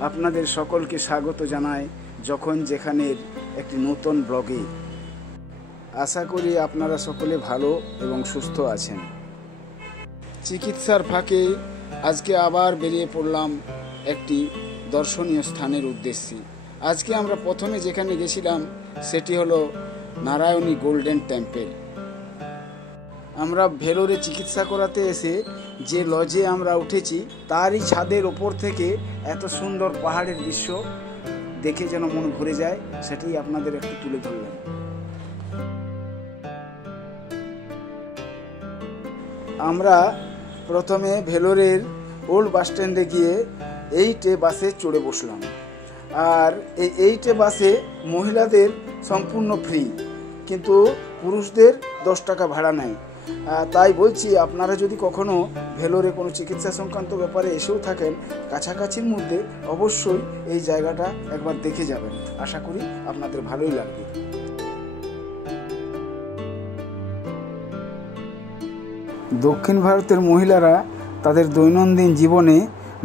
আপনাদের সকলকে স্বাগত জানাই যখন যেখানের একটি নতুন ব্লগে। আশা করি আপনারা সকলে ভালো এবং সুস্থ আছেন। চিকিৎসার ফাঁকে আজকে আবার বেরিয়ে পড়লাম একটি দর্শনীয় স্থানের উদ্দেশ্যে। আজকে আমরা প্রথমে যেখানে গেছিলাম সেটি হলো নারায়ণী গোল্ডেন টেম্পল। আমরা ভেলোরে চিকিৎসা করাতে এসে যে লজে আমরা উঠেছি তারই ছাদের ওপর থেকে এত সুন্দর পাহাড়ের দৃশ্য দেখে যেন মন ভরে যায়, সেটি আপনাদের একটু তুলে ধরলাম। আমরা প্রথমে ভেলোরের ওল্ড বাস স্ট্যান্ডে গিয়ে 8A বাসে চড়ে বসলাম। আর এই 8A বাসে মহিলাদের সম্পূর্ণ ফ্রি, কিন্তু পুরুষদের 10 টাকা ভাড়া নেয়। তাই বলছি, আপনারা যদি কখনো ভেলোরে কোনো চিকিৎসা সংক্রান্ত ব্যাপারে এসেও থাকেন কাছাকাছির মধ্যে, অবশ্যই এই জায়গাটা একবার দেখে যাবেন। আশা করি আপনাদের ভালোই লাগবে। দক্ষিণ ভারতের মহিলারা তাদের দৈনন্দিন জীবনে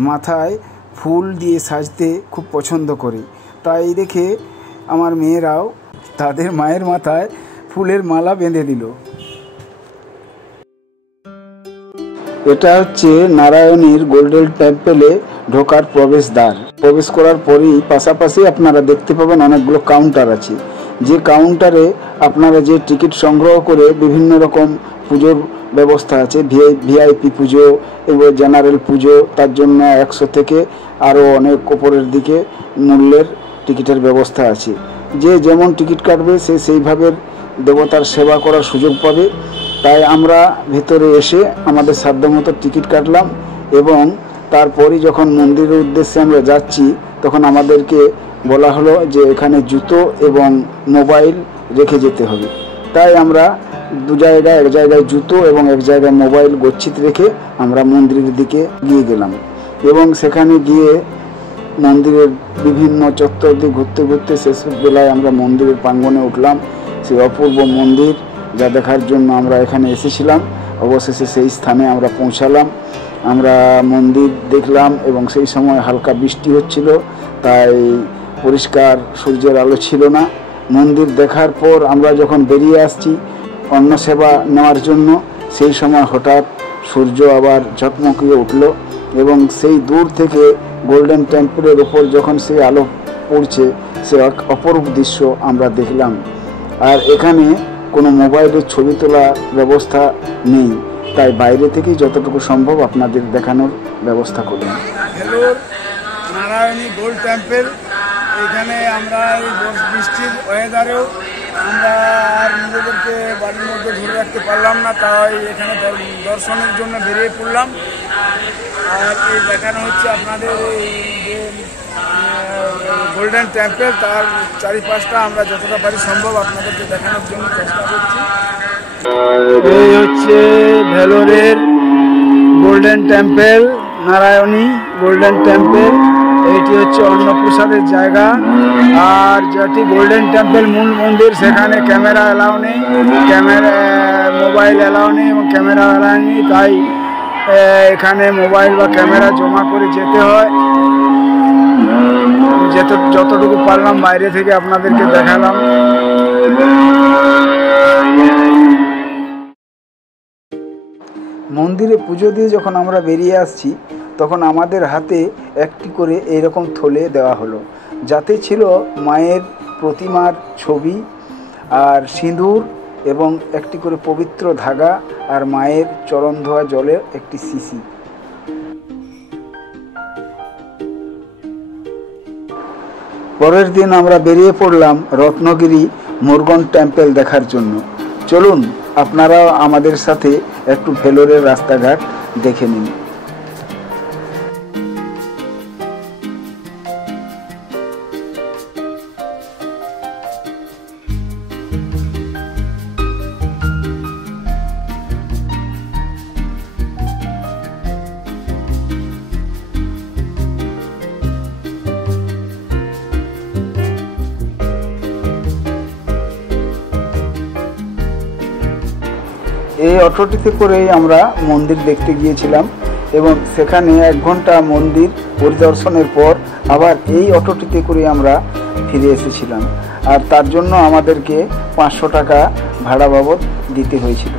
মাথায় ফুল দিয়ে সাজতে খুব পছন্দ করে। তাই দেখে আমার মেয়েরাও তাদের মায়ের মাথায় ফুলের মালা বেঁধে দিল। এটা হচ্ছে নারায়ণীর গোল্ডেন টেম্পলে ঢোকার প্রবেশদ্বার। প্রবেশ করার পরেই পাশাপাশি আপনারা দেখতে পাবেন অনেকগুলো কাউন্টার আছে, যে কাউন্টারে আপনারা যে টিকিট সংগ্রহ করে বিভিন্ন রকম পুজোর ব্যবস্থা আছে। ভিআইপি পুজো এবং জেনারেল পুজো, তার জন্য 100 থেকে আরও অনেক ওপরের দিকে মূল্যের টিকিটের ব্যবস্থা আছে। যে যেমন টিকিট কাটবে সে সেইভাবে দেবতার সেবা করার সুযোগ পাবে। তাই আমরা ভেতরে এসে আমাদের সাধ্যমতো টিকিট কাটলাম এবং তারপরই যখন মন্দিরের উদ্দেশ্যে আমরা যাচ্ছি তখন আমাদেরকে বলা হলো যে এখানে জুতো এবং মোবাইল রেখে যেতে হবে। তাই আমরা দু জায়গায়, এক জায়গায় জুতো এবং এক জায়গায় মোবাইল গচ্ছিত রেখে আমরা মন্দিরের দিকে গিয়ে গেলাম এবং সেখানে গিয়ে মন্দিরের বিভিন্ন চত্বর দিয়ে ঘুরতে ঘুরতে শেষ বেলায় আমরা মন্দিরের প্রাঙ্গণে উঠলাম। সেই অপূর্ব মন্দির যা দেখার জন্য আমরা এখানে এসেছিলাম, অবশেষে সেই স্থানে আমরা পৌঁছালাম। আমরা মন্দির দেখলাম এবং সেই সময় হালকা বৃষ্টি হচ্ছিল, তাই পরিষ্কার সূর্যের আলো ছিল না। মন্দির দেখার পর আমরা যখন বেরিয়ে আসছি অন্ন সেবা নেওয়ার জন্য, সেই সময় হঠাৎ সূর্য আবার ঝকমকিয়ে উঠল এবং সেই দূর থেকে গোল্ডেন টেম্পলের ওপর যখন সেই আলো পড়ছে সে অপরূপ দৃশ্য আমরা দেখলাম। আর এখানে কোনো মোবাইলের ছবি তোলার ব্যবস্থা নেই, তাই বাইরে থেকেই যতটুকু সম্ভব আপনাদের দেখানোর ব্যবস্থা করলাম। ভেলোর নারায়ণী গোল্ড টেম্পল, এখানে আমরা এই বৃষ্টির ওয়েদারেও আমরা আর নিজেদেরকে বাড়ির মধ্যে ধরে রাখতে পারলাম না, তাই এখানে দর্শনের জন্য বেরিয়ে পড়লাম। আর এই দেখানো হচ্ছে আপনাদের এই যে গোল্ডেন টেম্পল, তার চারিপাশটা আমরা যতটা পারি সম্ভব আপনাদেরকে দেখানোর জন্য চেষ্টা করছি। এই হচ্ছে ভেলোরের golden temple, Narayani golden temple. এইটি হচ্ছে অন্নপ্রসাদের জায়গা। আর যেটি গোল্ডেন টেম্পল মূল মন্দির, সেখানে ক্যামেরা অ্যালাউ নেই, মোবাইল অ্যালাউ নেই এবং ক্যামেরা অ্যালাউ নেই। তাই এখানে মোবাইল বা ক্যামেরা জমা করে যেতে হয়। যতটুকু পারলাম বাইরে থেকে আপনাদেরকে দেখালাম। মন্দিরে পুজো দিয়ে যখন আমরা বেরিয়ে আসছি তখন আমাদের হাতে একটি করে এইরকম থলে দেওয়া হলো, যাতে ছিল মায়ের প্রতিমার ছবি আর সিঁদুর এবং একটি করে পবিত্র ধাগা আর মায়ের চরণ ধোয়া জলে একটি শিশি। পরের দিন আমরা বেরিয়ে পড়লাম রত্নগিরি মুরগন টেম্পল দেখার জন্য। চলুন আপনারাও আমাদের সাথে একটু ভেলোরের রাস্তাঘাট দেখে নিন। এই অটোটিতে করেই আমরা মন্দির দেখতে গিয়েছিলাম এবং সেখানে 1 ঘন্টা মন্দির পরিদর্শনের পর আবার এই অটোটিতে করে আমরা ফিরে এসেছিলাম। আর তার জন্য আমাদেরকে 500 টাকা ভাড়া বাবদ দিতে হয়েছিল।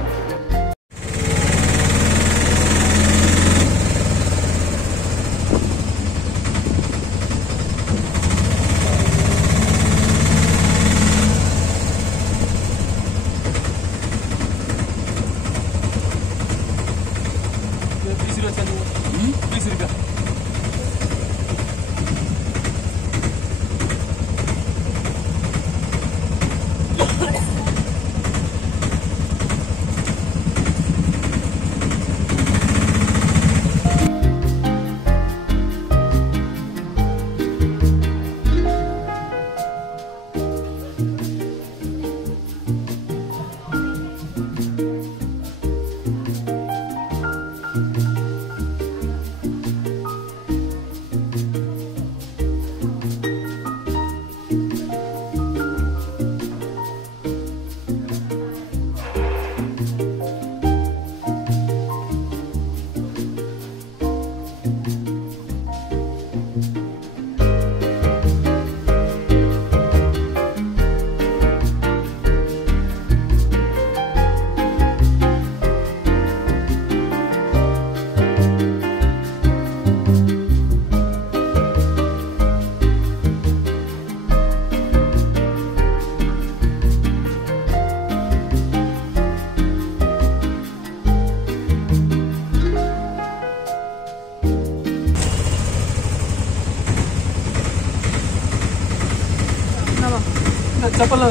चप्पल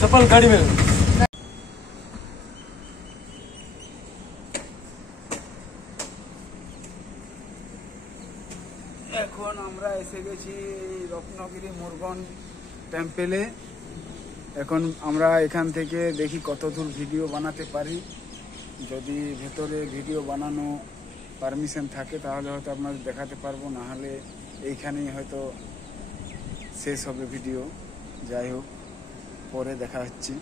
चप्पल गाड़ी में। এখন আমরা এসে গেছি রত্নগিরি মুরগন টেম্পেলে। এখন আমরা এখান থেকে দেখি কত দূর ভিডিও বানাতে পারি। যদি ভেতরে ভিডিও বানানো পারমিশন থাকে তাহলে হয়তো আপনাদের দেখাতে পারবো, না হলে এইখানেই হয়তো শেষ হবে ভিডিও। যাই হোক, পরে দেখা হচ্ছে।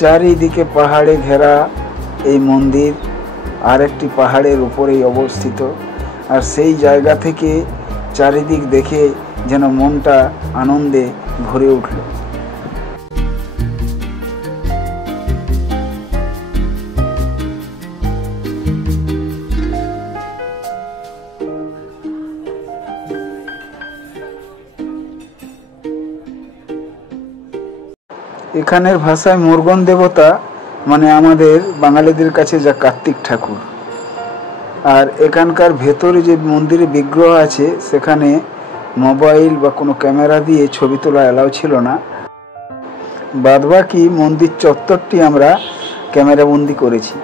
চারিদিকে পাহাড়ে ঘেরা এই মন্দির আরেকটি পাহাড়ের উপরেই অবস্থিত। আর সেই জায়গা থেকে চারিদিক দেখে যেন মনটা আনন্দে ভরে উঠল। এখানের ভাষায় মুরগন দেবতা মানে আমাদের বাঙালিদের কাছে যা কার্তিক ঠাকুর। আর এখানকার ভেতরে যে মন্দিরে বিগ্রহ আছে সেখানে মোবাইল বা কোনো ক্যামেরা দিয়ে ছবি তোলা অ্যালাউ ছিল না। বাদবাকি মন্দির চত্বরটি আমরা ক্যামেরাবন্দি করেছি।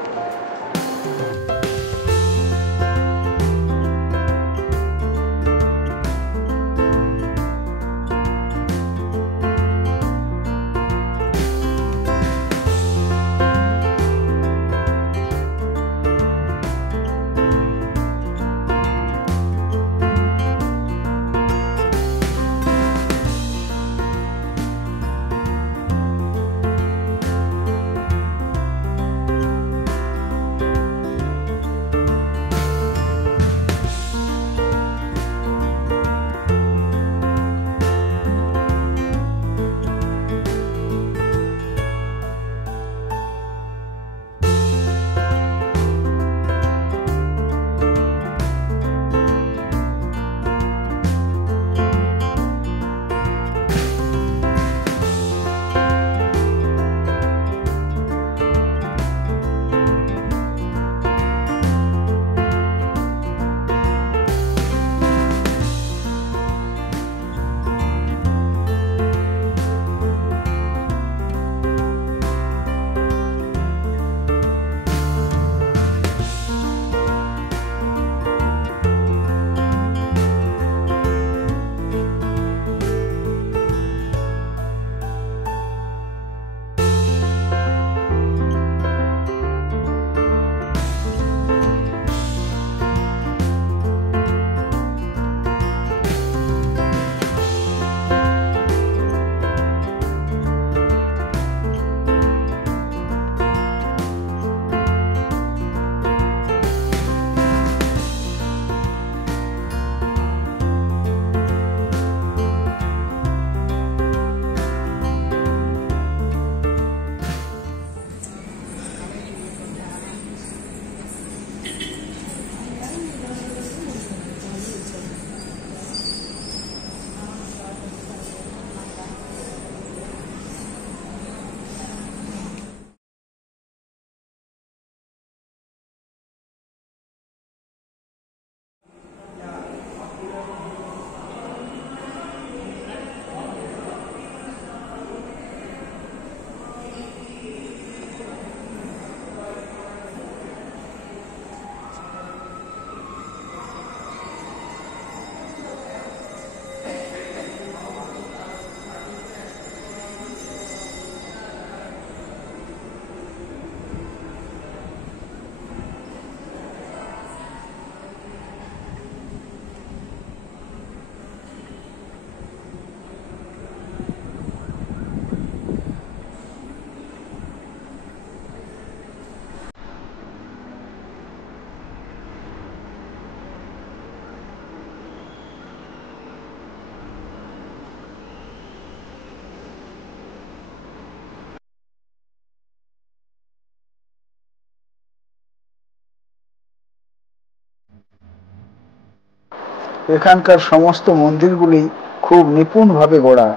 এখানকার সমস্ত মন্দিরগুলি খুব নিপুণভাবে গড়া,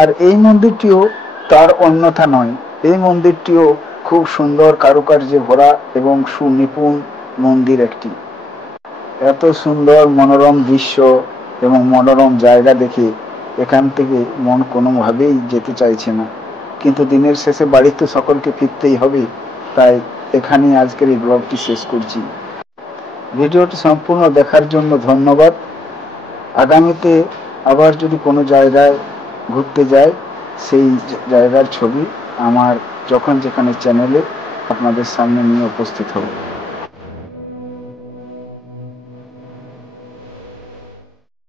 আর এই মন্দিরটিও তার অন্যথা নয়। এই মন্দিরটিও খুব সুন্দর কারুকার্যে ভরা এবং সুনিপুণ মন্দির একটি। এত সুন্দর মনোরম দৃশ্য এবং মনোরম জায়গা দেখে এখান থেকে মন কোনোভাবেই যেতে চাইছে না, কিন্তু দিনের শেষে বাড়িতে সকলকে ফিরতেই হবে, তাই এখানেই আজকের এই ব্লগটি শেষ করছি। ভিডিওটি সম্পূর্ণ দেখার জন্য ধন্যবাদ। আগামীতে আবার যদি কোনো জায়গায় ঘুরতে যাই, সেই জায়গার ছবি আমার যখন যেখানে চ্যানেলে আপনাদের সামনে নিয়ে উপস্থিত হব।